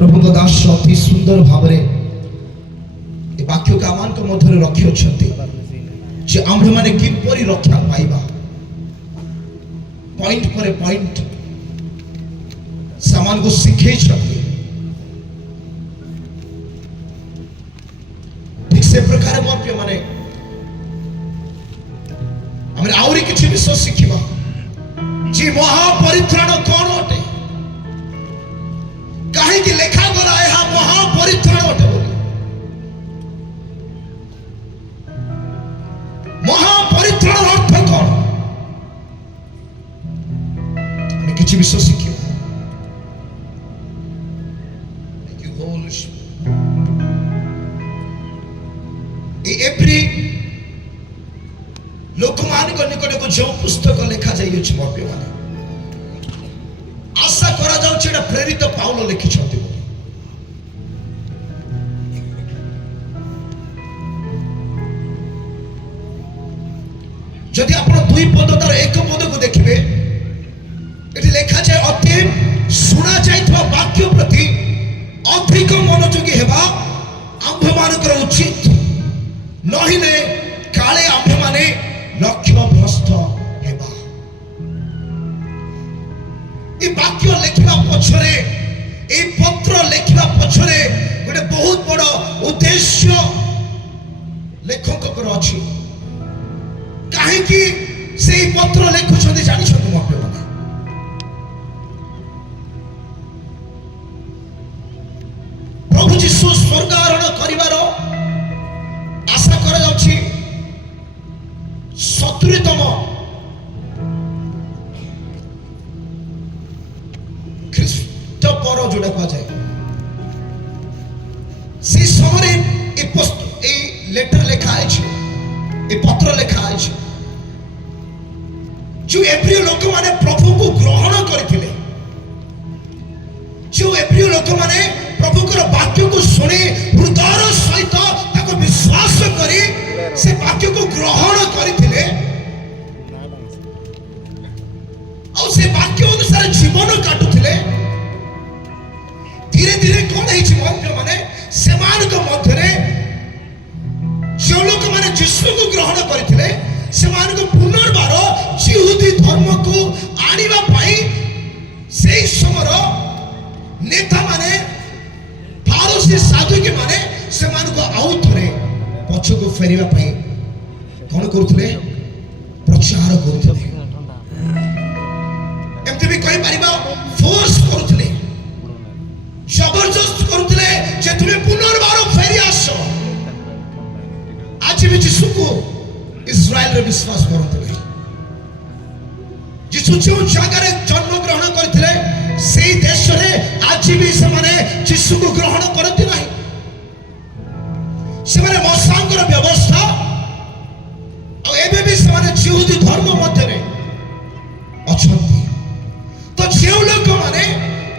प्रभु दास अति सुंदर भाव वाक्य आम मध्य रखी जे आम्भ मैंने किपरि रक्षा पाइबा पॉइंट पर पॉइंट सामान को शिखे ठीक से प्रकार मोर प्रिय माने आमे आउरी किछि विषय शिखिबा जे महापरित्राण कौन अटे कहीं की लेखा गला यह महापरित्राण अटे बोली महापरित्राण अर्थ कौन आमे किछि विषय शिखिबा थैंक यू होली एप्री लोक मान निकट को जो पुस्तक लिखा जाइए मर्प्य मान आशा करा जाउछे प्रेरित पाउल लिखि जदि आप दुई पद तार एक पद को देखिए ये लिखा जाए अति शुणा जाइथवा वाक्य प्रति अधिक मनोयोगी हेबा आंभ मानकर उचित नहिने काले आंभ माने लक्ष्य भ्रष्ट हेबा ए वाक्य लिखा पछरे ए पत्र लिखा पछरे गोटे बहुत बड़ उद्देश्य लेखक अछि काहे कि से पत्र लिखुछन्ति जानि छथि मते माने प्रभु यीशु स्वर्ग आरोहण करिवार आशा करा जाउछि 70तम ख्रीष्टपर जोड़ा कह जाए से समय ए लेटर लिखा है पत्र लिखा है जो एप्रिल लोक माने प्रभु को ग्रहण करथिले जो एप्रिल लोक माने प्रभु को वाक्य को सुनी हृदय सहित ताको विश्वास करी से वाक्य को ग्रहण करथिले और से वाक्य अनुसार जीवन काटुथिले धीरे धीरे कौन है माने सेमान को मध्य जो लोक माने यीशु को ग्रहण करथिले सेमान को पुनर्बार यहूदी धर्म को आनिबा पाई से समय नेता माने फारसी साधुकी माने सेमान को आउ थरे पछ को फेरिबा पाई कौन करथिले प्रचार करथिले एमते भी कहि परिबा फोर्स करथिले जबरदस्त करथिले जे तुमे पुनर्बार फेरि आसो आज भी यीशु को इस्राएल रे विश्वास करथिले यीशु जो जगह जन्म ग्रहण करथिले सेही देश रे आज भी से माने यीशु को ग्रहण करथि नाही से माने मसांगर व्यवस्था और एबे भी से माने यहूदी धर्म मध्य रे अछंती तो जे लोक माने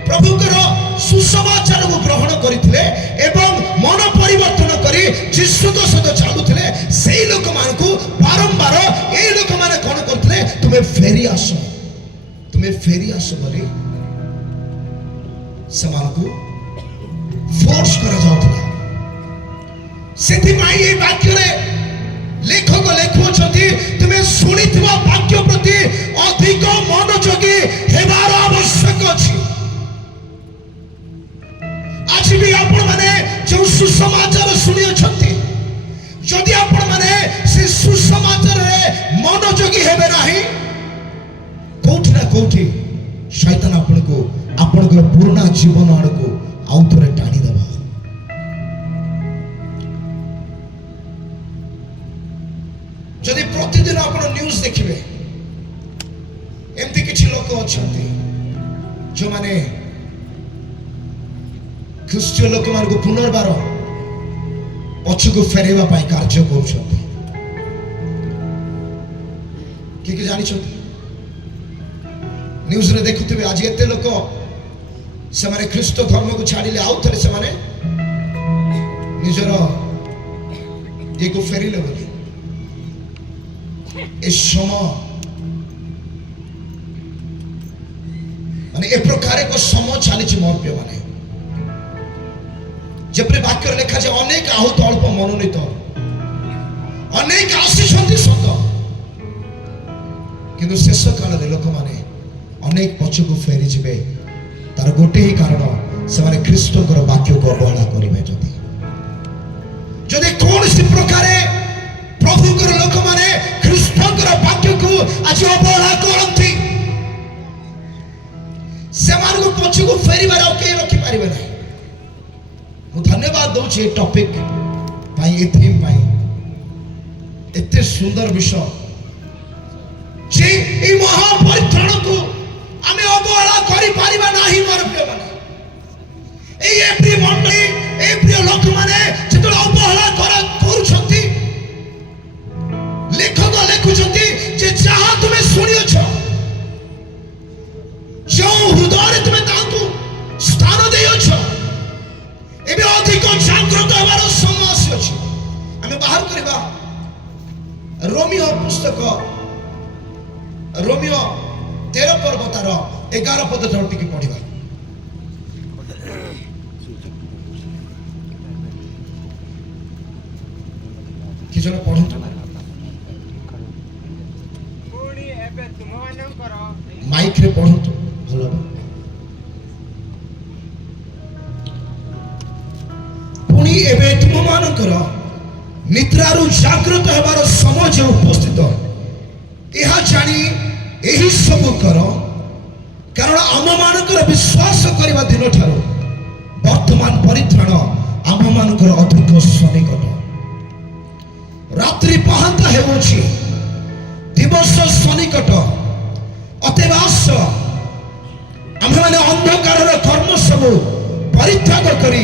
प्रभु को सुसमाचार को ग्रहण करथिले एवं मन परिवर्तन करी यीशु तो सहित चलुथिले सेही लोक मान को बारंबार ए लोक माने कोन करथिले तुम्हें फेरी आसो बोली समान को फोर्स करा जाउथिला सेति माई ए वाक्य रे लेखक लेखुछथि तुम्हें सुनिथिबा वाक्य प्रति अधिक मनोयोगी हेबार आवश्यक अछि आज भी आपण माने जो सुसमाचार सुनि अछथि जदि आपण माने से सुसमाचार रे मनोयोगी हेबे नाही कोठी ना कोठी शैतान आपण को पुराना जीवन आड़ को आउ थरे टाणी देबा जदि प्रतिदिन आपण न्यूज देखिबे एमती किछि लोक अछथि जो माने ख्रीष्टीय लोक मान को पुनर्बार पछ को फेरेबा पाई कार्य करूछथि कि जानि छथि न्यूज रे देखुथिबे आज एते लोक से माने ख्रीष्ट धर्म को छाड़िले आउ थरे से माने निजर ये को फेरिले बोली ए समय माने ए प्रकार को समय चली मर्प्य माने ଯେପରି ବାକ୍ୟରେ ଲେଖାଯାଏ ଅନେକ ଆହୁତ ଅଳ୍ପ ମନୋନୀତ, ଅନେକ ଆସିଛନ୍ତି ସତ, କିନ୍ତୁ ଶେଷ କାଳରେ ଲୋକମାନେ ଅନେକ ପଛକୁ ଫେରିଯିବେ। ତାର ଗୋଟେ ହିଁ କାରଣ, ସେମାନେ ଖ୍ରୀଷ୍ଟଙ୍କର ବାକ୍ୟକୁ ଅବହେଳା କରିବେ। ଯଦି କୌଣସି ପ୍ରକାରେ ପ୍ରଭୁଙ୍କର ଲୋକମାନେ ଖ୍ରୀଷ୍ଟଙ୍କର ବାକ୍ୟକୁ ଆଜି ଅବହେଳା କରନ୍ତି, ସେମାନଙ୍କୁ ପଛକୁ ଫେରିବାର ଆଉ କେହି ରଖିପାରିବେ ନାହିଁ। ମୁଁ ଧନ୍ୟବାଦ ଦଉଛି ଏ ଟପିକ ପାଇଁ, ଏ ଥିମ୍ ପାଇଁ। ଏତେ ସୁନ୍ଦର ବିଷୟ ଯେ এই ମହାପରିତ୍ରାଣକୁ ଆମେ ଅବହେଳା କରିପାରିବା ନାହିଁ। ମୋର ପ୍ରିୟମାନେ, এই ପ୍ରିୟ ମଣ୍ଡଳୀ, এই ପ୍ରିୟ ଲୋକମାନେ ଯେତେବେଳେ ଅବହେଳା କରୁଛନ୍ତି, ଲେଖକ ଲେଖୁଛନ୍ତି ଯେ ଯାହା ତୁମେ ଶୁଣିଅଛ, ଯେଉଁ ହୃଦୟରେ ତୁମେ ତାଙ୍କୁ ସ୍ଥାନ ଦେଇଅଛ, ଏବେ ଅଧିକ ଜାଗ୍ରତ ହେବାର ସମୟ ଆସିଅଛି। ଆମେ ବାହାର କରିବା ରୋମିଓ ପୁସ୍ତକ, ରୋମିଓ 13 ପର୍ବ ତାର 11 ପଦ ଟିକେ ପଢିବା। କି ଜଣ ପଢନ୍ତୁ, ମାଇକ ରେ ପଢନ୍ତୁ, ଭଲ ହବ। ପୁଣି ଏବେ ତୁମମାନଙ୍କର ନିଦ୍ରାରୁ ଜାଗ୍ରତ ହେବାର ସମୟ ଯେ ଉପସ୍ଥିତ, ଏହା ଜାଣି ଏହି ସବୁ କର, କାରଣ ଆମମାନଙ୍କର ବିଶ୍ୱାସ କରିବା ଦିନ ଠାରୁ ବର୍ତ୍ତମାନ ପରିତ୍ରାଣ ଆମମାନଙ୍କର ଅଧିକ ସନ୍ନିକଟ। ରାତ୍ରି ପାହାନ୍ତା ହେଉଅଛି, ଦିବସ ସନ୍ନିକଟ। ଅତଏବ ଆସ, ଆମେମାନେ ଅନ୍ଧକାରର କର୍ମ ସବୁ ପରିତ୍ୟାଗ କରି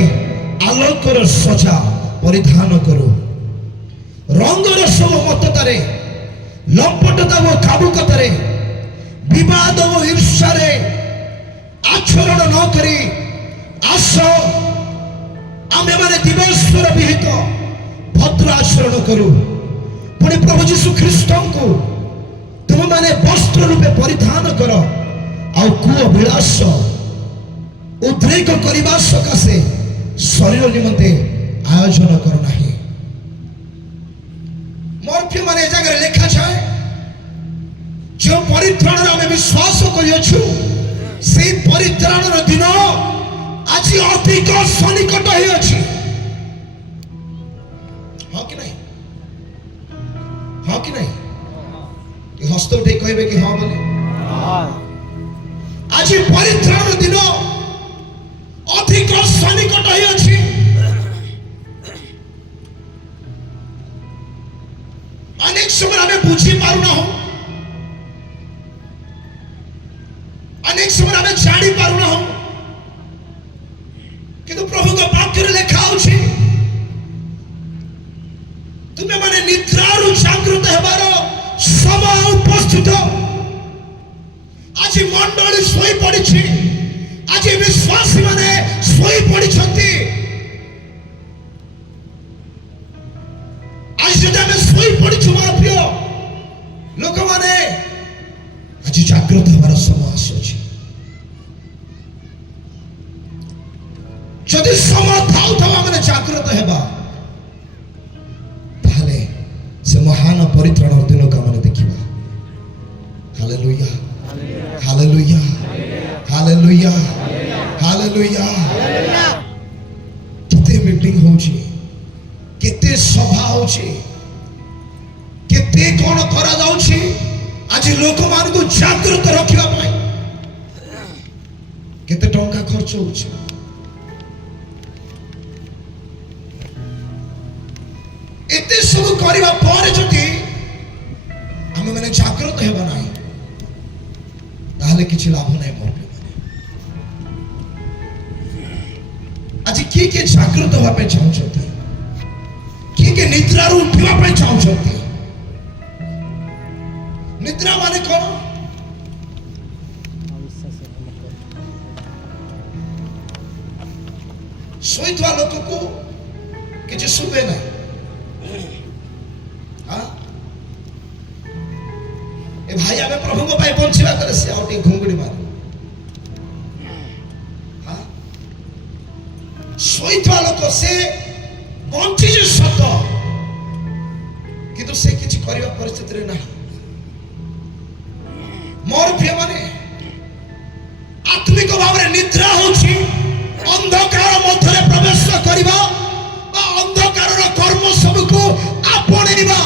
ଆଲୋକର ସଜା ପରିଧାନ କରୁ। ରଙ୍ଗର ସବୁ ମତ୍ତତାରେ, ଲମ୍ପଟତା ଓ କାବୁକତାରେ, ବିବାଦ ଓ ଈର୍ଷାରେ ଆଚରଣ ନ କରି ଆସ, ଆମେମାନେ ଦିବସର ବିହିତ ଭଦ୍ର ଆଚରଣ କରୁ। ପୁଣି ପ୍ରଭୁ ଯୀଶୁ ଖ୍ରୀଷ୍ଟଙ୍କୁ ତୁମେମାନେ ବସ୍ତ୍ର ରୂପେ ପରିଧାନ କର, ଆଉ କୁଅ ବିଳାସ ଉଦ୍ରେକ କରିବା ସକାଶେ ଶରୀର ନିମନ୍ତେ ଆୟୋଜନ କର ନାହିଁ। ମୋର ପ୍ରିୟମାନେ, ଏ ଜାଗାରେ ଲେଖାଯାଏ ଯେଉଁ ପରିତ୍ରାଣରେ ଆମେ ବିଶ୍ୱାସ କରିଅଛୁ, সেই ପରିତ୍ରାଣର ଦିନ ଆଜି ଅଧିକ ସନ୍ନିକଟ ହୋଇଅଛି। ହଁ କି ନାହିଁ? ହଁ କି ନାହିଁ? ହସ୍ତ ଉଠେଇ କହିବେ କି ହଁ ବୋଲି? ଆଜି ପରିତ୍ରାଣର ଦିନ ଅଧିକ ସନ୍ନିକଟ ହୋଇଅଛି। ଅନେକ ସମୟ ଆମେ ବୁଝି ପାରୁନାହୁଁ, ଅନେକ ସମୟ ଆମେ ଜାଣି ପାରୁନାହୁଁ, କିନ୍ତୁ ପ୍ରଭୁଙ୍କ ବାକ୍ୟରେ ଲେଖା ହେଉଛି ତୁମେ ମାନେ ନିଦ୍ରାରୁ ଜାଗ୍ରତ ହେବାର ସମୟ ଉପସ୍ଥିତ। ଆଜି ମଣ୍ଡଳୀ ଶୋଇ ପଡ଼ିଛି, ଆଜି ବିଶ୍ୱାସୀ ମାନେ ଶୋଇ ପଡ଼ିଛନ୍ତି। ଆଜି ଯଦି ଆମେ ଶୋଇ ପଡ଼ିଛୁ, ମୋର ପ୍ରିୟ ଲୋକମାନେ, ଆଜି ଜାଗ୍ରତ ହେବାର ସମୟ ଆସିଅଛି। ଯଦି ସମୟ ଥାଉ ଥାଉ ଆମେ ଜାଗ୍ରତ ହେବା, ତାହେଲେ ସେ ମହାନ ପରିତ୍ରାଣର ଦିନକୁ ଆମେ ଦେଖିବା। Hallelujah, hallelujah, hallelujah, hallelujah. କେତେ ମିଟିଂ ହେଉଛି, କେତେ ସଭା ହେଉଛି, କେତେ କଣ କରାଯାଉଛି ଆଜି ଲୋକମାନଙ୍କୁ ଜାଗ୍ରତ ରଖିବା ପାଇଁ। କେତେ ଟଙ୍କା ଖର୍ଚ୍ଚ ହେଉଛି। ଏତେ ସବୁ କରିବା ପରେ ଯଦି ଆମେ ମାନେ ଜାଗ୍ରତ ହେବା ନାହିଁ, ତାହେଲେ କିଛି ଲାଭ ନାହିଁ। ମୋର ପ୍ରିୟମାନେ, ଆଜି କିଏ କିଏ ଜାଗ୍ରତ ହେବା ପାଇଁ ଚାହୁଁଛନ୍ତି? କିଏ କିଏ ନିଦ୍ରାରୁ ଉଠିବା ପାଇଁ ଚାହୁଁଛନ୍ତି? ନିଦ୍ରା ମାନେ କଣ? ଶୋଇଥିବା ଲୋକକୁ କିଛି ଶୁଭେ ନାହିଁ। ଏ ଭାଇ ଆମେ ପ୍ରଭୁଙ୍କ ପାଇଁ ବଞ୍ଚିବା କଲେ ସେ ଆଉ ଟିକେ ଘୁଙ୍ଗୁଡ଼ି ମାରେ। ଶୋଇଥିବା ଲୋକ ସେ ବଞ୍ଚିଛି ସତ କିନ୍ତୁ ସେ କିଛି କରିବା ପରିସ୍ଥିତିରେ ନାହିଁ। ମୋର ପ୍ରିୟମାନେ ଆତ୍ମିକ ଭାବରେ ନିଦ୍ରା ହେଉଛି ଅନ୍ଧକାର ମଧ୍ୟରେ ପ୍ରବେଶ କରିବା ବା ଅନ୍ଧକାରର କର୍ମ ସବୁକୁ ଆପଣେଇବା।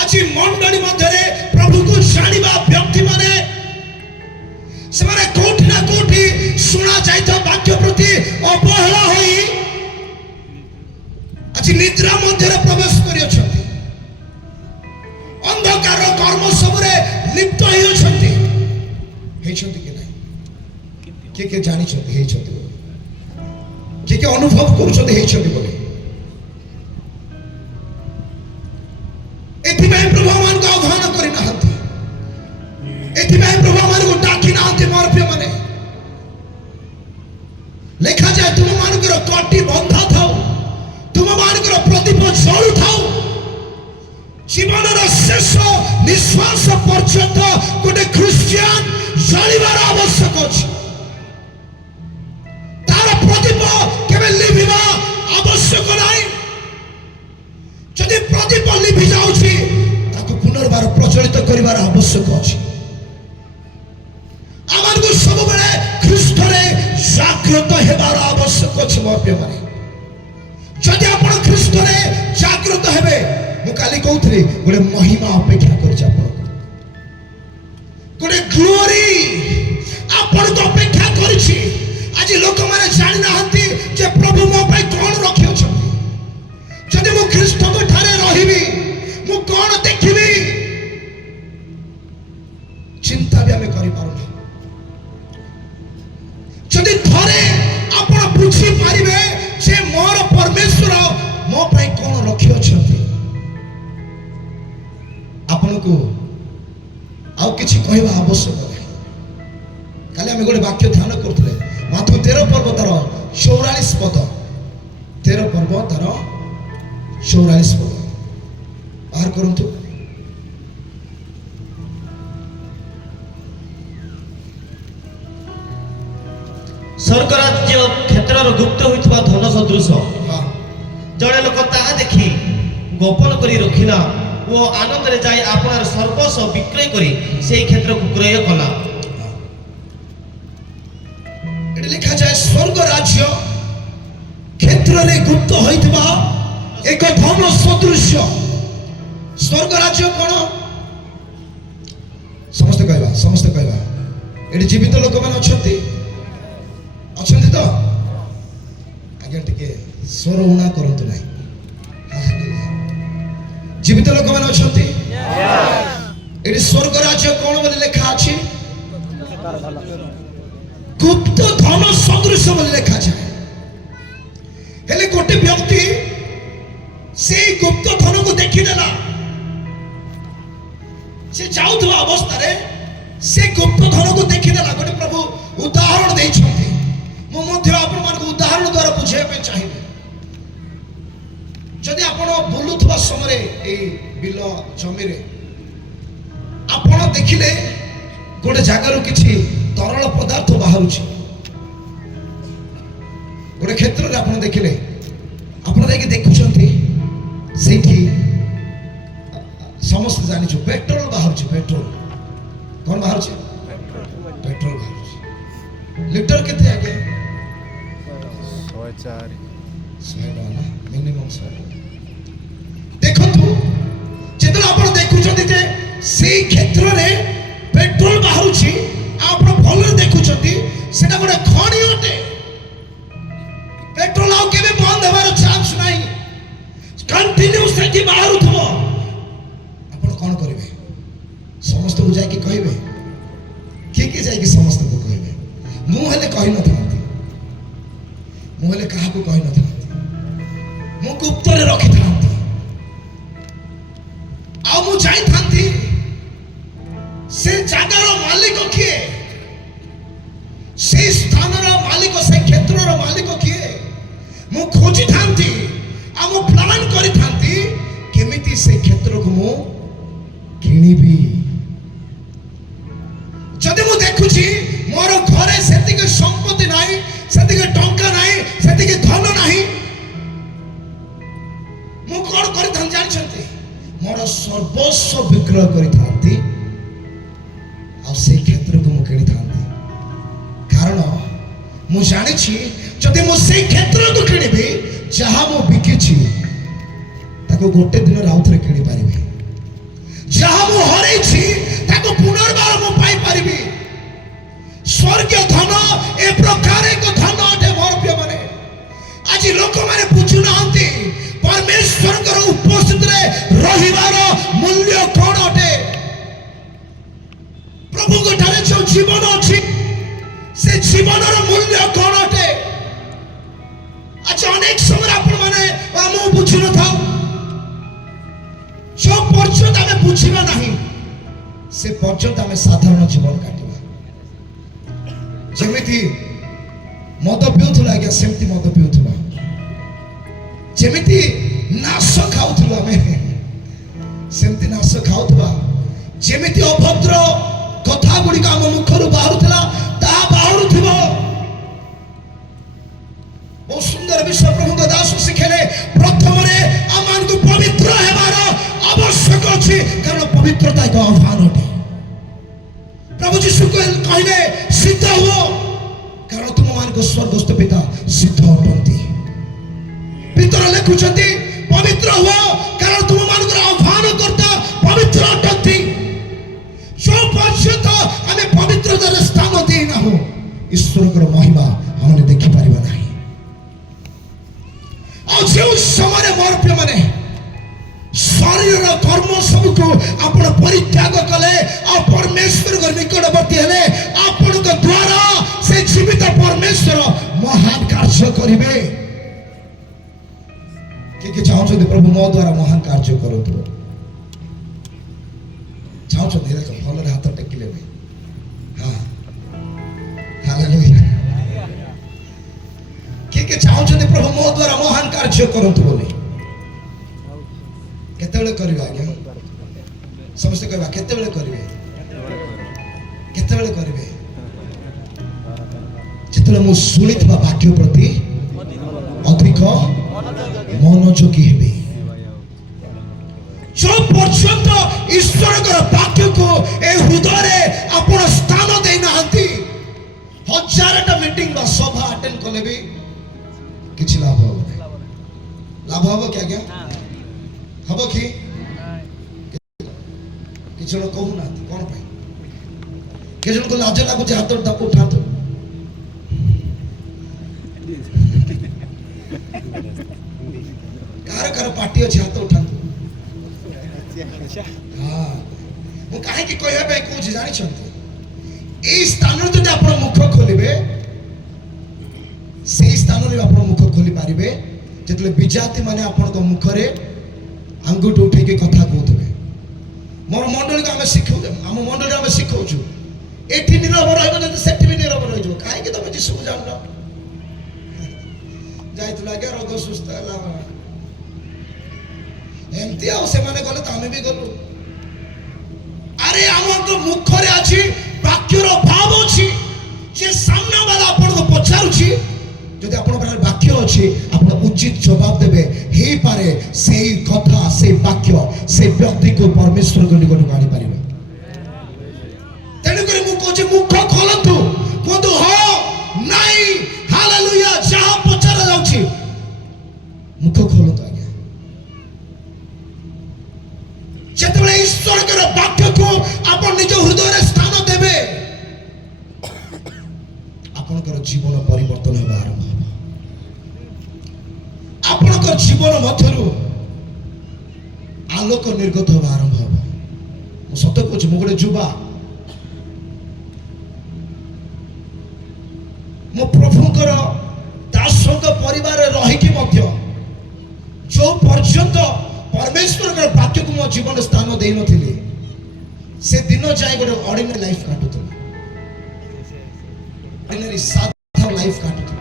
ଆଜି ମଣ୍ଡଳୀ ମଧ୍ୟରେ ପ୍ରଭୁକୁ ଜାଣିବା ବ୍ୟକ୍ତି ମାନେ ସେମାନେ କୋଉଠି ନା କୋଉଠି ଶୁଣା ଯାଇଥିବା ବାକ୍ୟ ପ୍ରତି ଅବହେଳା ହୋଇ ଆଜି ନିଦ୍ରା ମଧ୍ୟରେ ପ୍ରବେଶ କରିଅଛନ୍ତି, ଅନ୍ଧକାର କର୍ମ ସବୁରେ ଲିପ୍ତ ହୋଇଅଛନ୍ତି। ହେଇଛନ୍ତି କି ନାହିଁ? କିଏ କିଏ ଜାଣିଛନ୍ତି ହେଇଛନ୍ତି ବୋଲି? କିଏ କିଏ ଅନୁଭବ କରୁଛନ୍ତି ହେଇଛନ୍ତି ବୋଲି? ଏଥିପାଇଁ ପ୍ରଭୁ ଆମମାନଙ୍କୁ ଆହ୍ୱାନ କରିନାହାନ୍ତି, ଏଥିପାଇଁ ପ୍ରଭୁ ଆମମାନଙ୍କୁ ଡାକି ନାହାନ୍ତି। ମୋର ପ୍ରିୟମାନେ ଲେଖାଯାଏ ତୁମମାନଙ୍କର କଟି ବନ୍ଧା ଥାଉ, ତୁମମାନଙ୍କର ପ୍ରଦୀପ ଜଳୁଥାଉ, ଜୀବନର ଶେଷ ନିଶ୍ୱାସ ପର୍ଯ୍ୟନ୍ତ ଗୋଟେ ଖ୍ରୀଷ୍ଟିଆନ ଜଳିବାର ଆବଶ୍ୟକ ଅଛି। ତାର ପ୍ରଦୀପ କେବେ ଲିଭିବା ଆବଶ୍ୟକ ନାହିଁ। ଯଦି ପ୍ରଦୀପ ଲିଭି ଯାଉଛି ତାକୁ ପୁନର୍ବାର ପ୍ରଜ୍ୱଳିତ କରିବାର ଆବଶ୍ୟକ ଅଛି। ଆମକୁ ସବୁବେଳେ ଖ୍ରୀଷ୍ଟରେ ଜାଗ୍ରତ ହେବାର ଆବଶ୍ୟକ ଅଛି। ମୋ ପ୍ରିୟମାନେ ଯଦି ଆପଣ ଖ୍ରୀଷ୍ଟରେ ଜାଗ୍ରତ ହେବେ, ମୁଁ କାଲି କହୁଥିଲି ଗୋଟେ ମହିମା ଅପେକ୍ଷା କରିଛି ଆପଣଙ୍କୁ, ଗୋଟେ ଗ୍ଲୋରି ଆପଣଙ୍କୁ ଅପେକ୍ଷା କରିଛି। ଆଜି ଲୋକମାନେ ଜାଣିନାହାନ୍ତି ଯେ ପ୍ରଭୁ ମୋ ପାଇଁ କଣ ରଖିଅଛନ୍ତି। ଯଦି ମୁଁ ଖ୍ରୀଷ୍ଟଙ୍କ ଠାରେ ରହିବି ମୁଁ କଣ ଦେଖିବି ଚିନ୍ତା ବି ଆମେ କରିପାରୁନା। ଯଦି ଥରେ ଆପଣ ବୁଝିପାରିବେ ଯେ ମୋର ପରମେଶ୍ୱର ମୋ ପାଇଁ କଣ ରଖିଅଛନ୍ତି, ଆପଣଙ୍କୁ ଆଉ କିଛି କହିବା ଆବଶ୍ୟକ ନାହିଁ। କାଲି ଆମେ ଗୋଟେ ବାକ୍ୟ ଧ୍ୟାନ କରୁଥିଲେ, ମାଥୁ 13 ପର୍ବ ତାର 44 ପଦ, 13 ପର୍ବ ତାର 44 ପଦ ବାହାର କରନ୍ତୁ। ସ୍ୱର୍ଗ ରାଜ୍ୟ କ୍ଷେତ୍ରର ଗୁପ୍ତ ହୋଇଥିବା ଧନ ସଦୃଶ। ଜଣେ ଲୋକ ତାହା ଦେଖି ଗୋପନ କରି ରଖିଲା ଓ ଆନନ୍ଦରେ ଯାଇ ଆପଣାର ସର୍ବସ୍ୱ ବିକ୍ରୟ କରି ସେହି କ୍ଷେତ୍ରକୁ କ୍ରୟ କଲା। ଏଠି ଲେଖାଯାଏ ସ୍ୱର୍ଗ ରାଜ୍ୟ କ୍ଷେତ୍ରରେ ଗୁପ୍ତ ହୋଇଥିବା ଏକ ଧନ ସଦୃଶ। ସ୍ୱର୍ଗ ରାଜ୍ୟ କଣ? ସମସ୍ତେ କହିବା, ସମସ୍ତେ କହିବା। ଏଠି ଜୀବିତ ଲୋକମାନେ ଅଛନ୍ତି ଅଛନ୍ତି ତ? ଆଜ୍ଞା ଟିକେ ସ୍ୱର ଉଣା କରନ୍ତୁ ନାହିଁ। ଜୀବିତ ଲୋକମାନେ ଅଛନ୍ତି? ଏଠି ସ୍ୱର୍ଗ ରାଜ୍ୟ କଣ ବୋଲି ଲେଖା ଅଛି? ଗୁପ୍ତ ଧନ ସଦୃଶ ବୋଲି ଲେଖାଯାଏ। ହେଲେ ଗୋଟେ ବ୍ୟକ୍ତି ସେଇ ଗୁପ୍ତ ଧନକୁ ଦେଖିଦେଲା। ସେ ଯାଉଥିବା ଅବସ୍ଥାରେ ସେ ଗୁପ୍ତ ଧନକୁ ଦେଖିଦେଲା। ଗୋଟେ ପ୍ରଭୁ ଉଦାହରଣ ଦେଇଛନ୍ତି, ମୁଁ ମଧ୍ୟ ଆପଣମାନଙ୍କୁ ଉଦାହରଣ ଦ୍ୱାରା ବୁଝାଇବା ପାଇଁ ଚାହିଁବି। ଯଦି ଆପଣ ବୁଲୁଥିବା ସମୟରେ ଏଇ ବିଲ ଜମିରେ ଆପଣ ଦେଖିଲେ ଗୋଟେ ଜାଗାରୁ କିଛି ତରଳ ପଦାର୍ଥ ବାହାରୁଛି, ଗୋଟେ କ୍ଷେତ୍ରରେ ଆପଣ ଦେଖିଲେ, ଆପଣ ଯାଇକି ଦେଖୁଛନ୍ତି ସେଇଠି ସମସ୍ତେ ଜାଣିଛୁ ପେଟ୍ରୋଲ ବାହାରୁଛି। ପେଟ୍ରୋଲ କଣ ବାହାରୁଛି? ପେଟ୍ରୋଲ ବାହାରୁଛି। ଲିଟର କେତେ ଆଜ୍ଞା? 104 ନା ମିନିମମ୍ 100। ଦେଖନ୍ତୁ ଯେତେବେଳେ ଆପଣ ଦେଖୁଛନ୍ତି ଯେ ସେଇ କ୍ଷେତ୍ରରେ ପେଟ୍ରୋଲ ବାହାରୁଛି, ଆପଣ ଭଲରେ ଦେଖୁଛନ୍ତି ସେଟା ଗୋଟେ ଖଣି ଅଟେ। ପେଟ୍ରୋଲ ଆଉ କେବେ ବନ୍ଦ ହେବାର ଚାନ୍ସ ନାହିଁ, କଣ୍ଟିନ୍ୟୁ ସେଠି ବାହାରୁଥିବ। ଆପଣ କଣ କରିବେ? ସମସ୍ତଙ୍କୁ ଯାଇକି କହିବେ? କିଏ କିଏ ଯାଇକି ସମସ୍ତଙ୍କୁ କହିବେ? ମୁଁ ହେଲେ କହିନଥାନ୍ତି, ମୁଁ ହେଲେ କାହାକୁ କହିନଥାନ୍ତି, ମୁଁ ଗୁପ୍ତରେ ରଖିଥାନ୍ତି। ଆଉ ମୁଁ ଯାଇଥାନ୍ତି ସେ ଜାଗାର ମାଲିକ କିଏ, সেই স্থানର ମାଲିକ, সেই କ୍ଷେତ୍ରର ମାଲିକ କିଏ ମୁଁ ଖୋଜିଥାନ୍ତି। ଆଉ ମୁଁ ପ୍ଲାନ୍ କରିଥାନ୍ତି କେମିତି সেই କ୍ଷେତ୍ରକୁ ମୁଁ କିଣିବି। ଯଦି ମୁଁ ଦେଖୁଛି ମୋର ଘରେ ସେତିକି ସମ୍ପତ୍ତି ନାହିଁ, ସେତିକି ଟଙ୍କା ନାହିଁ, ସର୍ବସ୍ୱ ବିକ୍ରୟ କରିଥାନ୍ତି ଆଉ ସେଇ କ୍ଷେତ୍ରକୁ ମୁଁ କିଣିଥାନ୍ତି। କାରଣ ମୁଁ ଜାଣିଛି ଯଦି ମୁଁ ସେଇ କ୍ଷେତ୍ରକୁ କିଣିବି ଯାହା ମୁଁ ବିକିଛି ତାକୁ ଗୋଟେ ଦିନରେ ଆଉ ଥରେ କିଣିପାରିବି। ଯାହା ମୁଁ ହରେଇଛି ତାକୁ ପୁନର୍ବାର ମୁଁ ପାଇପାରିବି। ସ୍ୱର୍ଗୀୟ ଧନ ଏ ପ୍ରକାର ଏକ ଧନ ଅଟେ ମୋର ପ୍ରିୟମାନେ। ଆଜି ଲୋକମାନେ ବୁଝୁନାହାନ୍ତି ପରମେଶ୍ୱରଙ୍କର ଉପସ୍ଥିତିରେ ରହିବାର ମୂଲ୍ୟ କଣ ଅଟେ। ପ୍ରଭୁଙ୍କ ଠାରେ ଯେଉଁ ଜୀବନ ଅଛି ସେ ଜୀବନର ମୂଲ୍ୟ କଣ ଅଟେ। ଆଜି ଅନେକ ସମୟରେ ଆପଣମାନେ ମୁଁ ବୁଝିନଥାଉ। ଯେଉଁ ପର୍ଯ୍ୟନ୍ତ ଆମେ ବୁଝିବା ନାହିଁ ସେ ପର୍ଯ୍ୟନ୍ତ ଆମେ ସାଧାରଣ ଜୀବନ କାଟିବା। ଯେମିତି ମଦ ପିଉଥିଲା ଆଜ୍ଞା ସେମିତି ମଦ ପିଉଥିବା। ଯେମିତି ନାଶ ଖାଉଥିଲୁ ଆମେ ସେମିତି ନାଶ ଖାଉଥିବା। ଯେମିତି ଅଭଦ୍ର କଥା ଗୁଡ଼ିକ ଆମ ମୁଖରୁ ବାହାରୁଥିଲା ତାହା ବାହାରୁଥିବ। ବହୁତ ସୁନ୍ଦର ବିଷୟ ପ୍ରଭୁଙ୍କ ଦାସ ଶିଖେଇଲେ। ପ୍ରଥମରେ ଆମମାନଙ୍କୁ ପବିତ୍ର ହେବାର ଆବଶ୍ୟକ ଅଛି କାରଣ ପବିତ୍ରତା ଏକ ଆହ୍ୱାନ ଅଟେ। ପ୍ରଭୁ ଯୀଶୁ କହିଲେ ସିଦ୍ଧ ହୁଅ କାରଣ ତୁମମାନଙ୍କ ସ୍ୱର୍ଗସ୍ଥ ପିତା ସିଦ୍ଧ ଅଟନ୍ତି। ଭିତରେ ଲେଖୁଛନ୍ତି ପବିତ୍ର ହୁଅ କାରଣ ତୁମମାନଙ୍କର ଆହ୍ୱାନକର୍ତ୍ତା ପବିତ୍ର ଅଟନ୍ତି। ଯେଉଁ ପର୍ଯ୍ୟନ୍ତ ଆମେ ପବିତ୍ରତାରେ ସ୍ଥାନ ଦେଇନାହୁଁ ଈଶ୍ୱରଙ୍କର ମହିମା ଆମେ ଦେଖିପାରିବା ନାହିଁ। ଆଉ ଯେଉଁ ସମୟରେ ମୋର ପ୍ରିୟମାନେ ଶରୀରର କର୍ମ ସବୁକୁ ଆପଣ ପରିତ୍ୟାଗ କଲେ ଆଉ ପରମେଶ୍ୱରଙ୍କ ନିକଟବର୍ତ୍ତୀ ହେଲେ ଆପଣଙ୍କ ଦ୍ୱାରା ସେ ଜୀବିତ ପରମେଶ୍ୱର ମହାନ କାର୍ଯ୍ୟ କରିବେ। କିଏ ଚାହୁଁଛନ୍ତି ପ୍ରଭୁ ମୋ ଦ୍ୱାରା ମହାନ କାର୍ଯ୍ୟ କରନ୍ତୁ? ଚାହୁଁଛନ୍ତି? ଦେଖ ଭଲରେ ହାତ ଟେକିଲେ ବି। ହଁ ହାଲେଲୁୟା। କିଏ ଚାହୁଁଛନ୍ତି ପ୍ରଭୁ ମୋ ଦ୍ୱାରା ମହାନ କାର୍ଯ୍ୟ କରନ୍ତୁ ବୋଲି? କେତେବେଳେ କରିବେ ଆଜ୍ଞା? ସମସ୍ତେ କହିବା କେତେବେଳେ କରିବେ? କେତେବେଳେ କରିବେ? ଯେତେବେଳେ ମୁଁ ଶୁଣିଥିବା ବାକ୍ୟ ପ୍ରତି ଅଧିକ ମନୋଯୋଗୀ ହେବେ। ଯେଉଁ ପର୍ଯ୍ୟନ୍ତ ଈଶ୍ୱରଙ୍କର ବାକ୍ୟକୁ ଏ ହୃଦୟରେ ଆପଣ ସ୍ଥାନ ଦେଇନାହାନ୍ତି ହଜାରଟା ମିଟିଂ ବା ସଭା ଆଟେଣ୍ଡ କଲେ ବି କିଛି ଲାଭ ହବ ନାହିଁ। ଲାଭ ହବ କି ଆଜ୍ଞା? ହବ କି? କିଛି ଜଣ କହୁନାହାନ୍ତି କଣ ପାଇଁ? କିଛି ଜଣଙ୍କୁ ଲାଜ ଲାଗୁଛି ହାତ ଉଠାନ୍ତୁ। କାହାର ପାର୍ଟି ଅଛି ହାତ ଉଠାନ୍ତୁ। ମୁଁ କାହିଁକି କହିବା ପାଇଁ କହୁଛି ଜାଣିଛନ୍ତି? এই ସ୍ଥାନରେ ଯଦି ଆପଣ ମୁଖ ଖୋଲିବେ ସେଇ ସ୍ଥାନରେ ଆପଣ ମୁଖ ଖୋଲି ପାରିବେ ଯେତେବେଳେ ବିଜାତି ମାନେ ଆପଣଙ୍କ ମୁଖରେ ଆଙ୍ଗୁଠି ଉଠେଇକି କଥା କହୁଥିବେ। ମୋର ମଣ୍ଡଳୀକୁ ଆମେ ଶିଖଉଛୁ, ଆମ ମଣ୍ଡଳୀ ଆମେ ଶିଖଉଛୁ ଏଠି ନୀରବ ରହିବ ଯଦି ସେଠି ବି ନୀରବ ରହିଯିବ। କାହିଁକି ତମେ ଯୀଶୁକୁ ଜାଣିଲ? ଯାଇଥିଲୁ ଆଜ୍ଞା ରୋଗ ସୁସ୍ଥ ହେଲା ଏମିତି ଆଉ ସେମାନେ ଗଲେ ତ ଆମେ ବି ଗଲୁ। ଆରେ ଆମଙ୍କ ମୁଖରେ ଅଛି ବାକ୍ୟର ଭାବ ଅଛି। ଯେ ସାମ୍ନା ବାଲା ଆପଣଙ୍କୁ ପଚାରୁଛି ଯଦି ଆପଣଙ୍କ ପାଖରେ ବାକ୍ୟ ଅଛି ଆପଣ ଉଚିତ ଜବାବ ଦେବେ। ହେଇପାରେ ସେଇ କଥା ସେଇ ବାକ୍ୟ ସେଇ ବ୍ୟକ୍ତିକୁ ପରମେଶ୍ୱରଙ୍କ ନିକଟକୁ ଆଣିପାରିବେ। ତେଣୁକରି ମୁଁ କହୁଛି ମୁଖ ଖୋଲନ୍ତୁ, କୁହନ୍ତୁ ହଁ ନାଇଁ ହାଲେଲୁୟା ଯାହା ପଚରା ଯାଉଛି ମୁଖ ଖୋଲନ୍ତୁ ଆଜ୍ଞା। ଯେତେବେଳେ ଈଶ୍ୱରଙ୍କର ବାକ୍ୟକୁ ଆପଣ ନିଜ ହୃଦୟରେ ସ୍ଥାନ ଦେବେ ଆପଣଙ୍କର ଜୀବନ ପରିବର୍ତ୍ତନ ହେବା ଆରମ୍ଭ ହେବ। ଆପଣଙ୍କ ଜୀବନ ମଧ୍ୟରୁ ଆଲୋକ ନିର୍ଗତ ହେବା ଆରମ୍ଭ ହେବ। ମୁଁ ସତ କହୁଛି ମୁଁ ଗୋଟେ ଯୁବା, ମୁଁ ପ୍ରଭୁଙ୍କର ଦାସଙ୍କ ପରିବାରରେ ରହିକି ମଧ୍ୟ ଯେଉଁ ପର୍ଯ୍ୟନ୍ତ ପରମେଶ୍ୱରଙ୍କର ବାକ୍ୟକୁ ମୋ ଜୀବନ ସ୍ଥାନ ଦେଇନଥିଲି ସେ ଦିନ ଯାଇ ଗୋଟେ ଅର୍ଡିନାରୀ ଲାଇଫ କାଟୁଥିଲି। ଅର୍ଡିନାରୀ ସାଧା ଲାଇଫ କାଟୁଥିଲି।